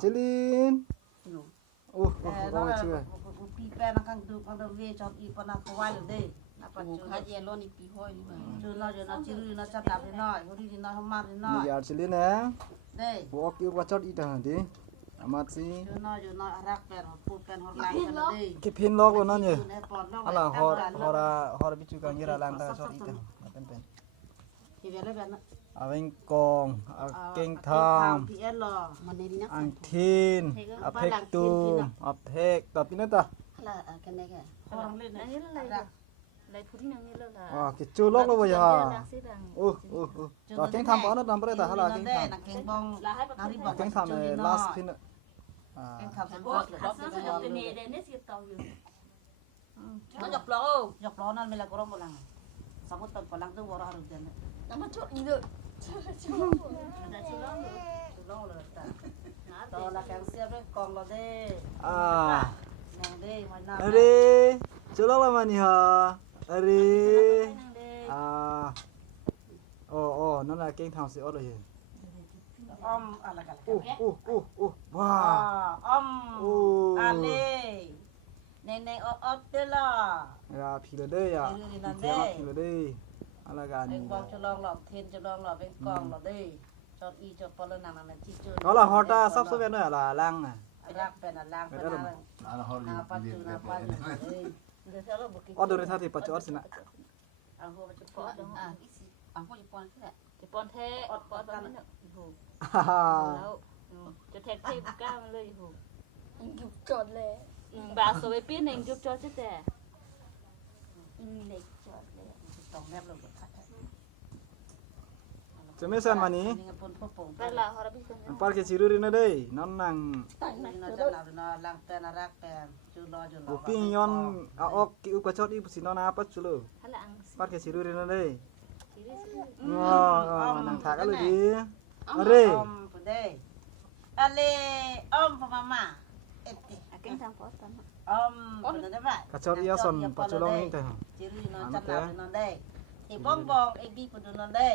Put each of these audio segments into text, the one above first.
จิลินโอ้โอ้โอ้ชื่อปีแปนังคังดูคังเวจอดอีปนักควายเลยนะปัจจุบัน เยลโลนี่ปีห้อยนี่บ่จูนอจิรุนะจับดับน้อยฮูดินะฮมาน้อย นี่ยาจิลินนะเด้วอกอยู่ว่าจอดอีตาดิอามาสิจูนอรักแปนพูดแปนฮอดลางกันเด้ กิพินลอกแล้วนั่นนี่ala hor bicu kan gira lang ta jod ita penที่เวลาแบบนั้น aweng kong akeng tham พี่เอลมันนี่นะ ang thin apek tum apek tapi na ta ละกันได้แค่ คนเล่น อันนี้อะไรไรพุทธินังนี่เลยล่ะ ah kicu lok lo ya ta keng tham ba na dam pre ta hala keng tham นักเก่งบองนาริบอก keng tham last pin เก่งทำสังกัดเลย จะเป็นเดนนี่สิต่ออยู่ มันหยอกล้อนั่นเวลากรมบลังสมมติตอนกำลังตัววรหรือเดือน มาชดอีเลยชิลองเลยตอนละแกงเสียบกองเราได้นางได้มันน่า are culok la mani ha are oh non la keng tham si ot lo ye อ้อมอะไรกัน ว้า อ้อมอันนี้ในออดเดล่ะ ya phi lo de ya phi lo de ala ga เป็ ni นกองจะลองหลอกเทนจะลองหลอกเป็นกองเราได้จอดอีจอดปลนังนั่นที่จุด đó là hota sắp số bên nữa là lang à รักเป็นล่างเป็นนาปัจจุนาปัจจุเดี๋ยวเราบอก ở đâu đây thì bắt chót xin ạ เอาหัวไปจุดปอด อีสิเอาพวกอีปอนแค่จะปอนแท้ อดปอดกัน แล้วจะแท็กเทปก้ามันเลยโหยุบจอดเลยบาสวยปี้นเองยุบจอดแต่เล็กจอดเลย ต้องแนบลง จะไม่สั่นมานี้ ไปละฮอร์บิสัน par ke ciruri na dei non nang นอนจะหลับนอนล่างเป็นรักเป็นจุดรอจุดรอ uping yon a ok ki uka chot i pusino na apa chulo ฮัลโหล par ke ciruri na dei ซีรีส์ oh nang thak lu di are อมไปได้อะไรอมพม่าเอ็ด เก่งทางพอดกัน อมเป็นได้ไหม ka chot ia son pa chulong ni ta จิรุนอนจะหลับนอนได้ที่บ้องบองไอ้บีปุ่นนอนได้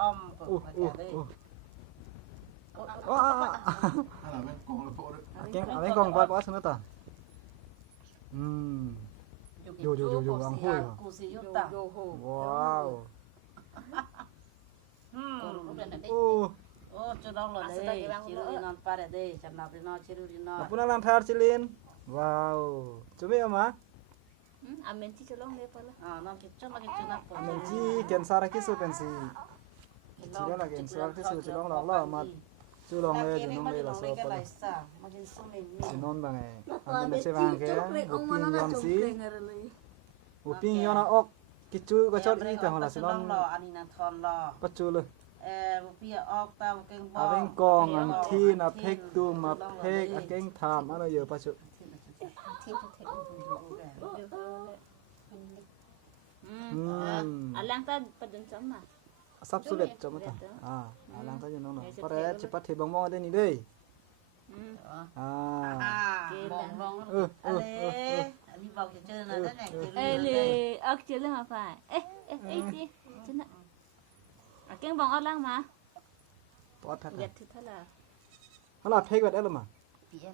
อมก็ได้ oh keng aveng kong pa pa sana ta yo ang hoi กูสิยุตัง wow โอ้จุดรองเลยจิรุนอนปาได้ได้จำนับนอนจิรุนอน apuna lang thar chilin wow chube ama อาเมนที่จะลงเลยพอละ นอนคิดจนมาคิดจุดนับ menji ken sara ki su pensi chilo la ken sara ki su chilong la la ma chulong le jinong le la so pa sinon bang e ande se bang ke uping yon si uping yon a ok kichu ka chot i ta hola sinon อันนี้นะทอนรอ pachu le เปียออกตามเก่งบอ aveng kong ang thin a phek tu ma phek a keng tham ana yo pachu อันล่างตาประเด็นซ้ำมา sap su bet cho mata alang ta jinong no pare cepat he bang bang ade ni dei มองลองอันนี้บอกจะเจอนะนั่นแหละ เลยเอาเจอเรื่องมาฝ่ายจีฉันน่ะเก่งบองเอาล่างมา pot phat ยัดที่เท่าไหร่ hala phek bet ele ma ปีเอ็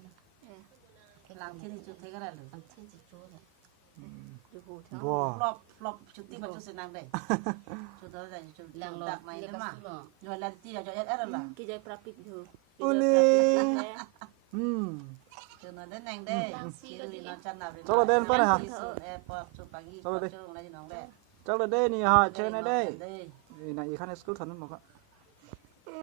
น หลังที่นี่จุดที่ก็ได้เลย อันที่จิโจ้เนี่ยอยู่หูเท่า bo รอบจุดที่มันจุดสนามได้จุดอะไรจุดดักไม้ได้มาอยู่แลนตี้เราจะยัดอะไรล่ะ กี่ใจปราปิดอยู่ uli จุดนั้นได้แรงได้จิรุนอนจันทร์ Cholo den pa na ha ปอสุปากีจุดอะไรน้องได้ chak le dei ni ha che na dei na i khan school than ma ka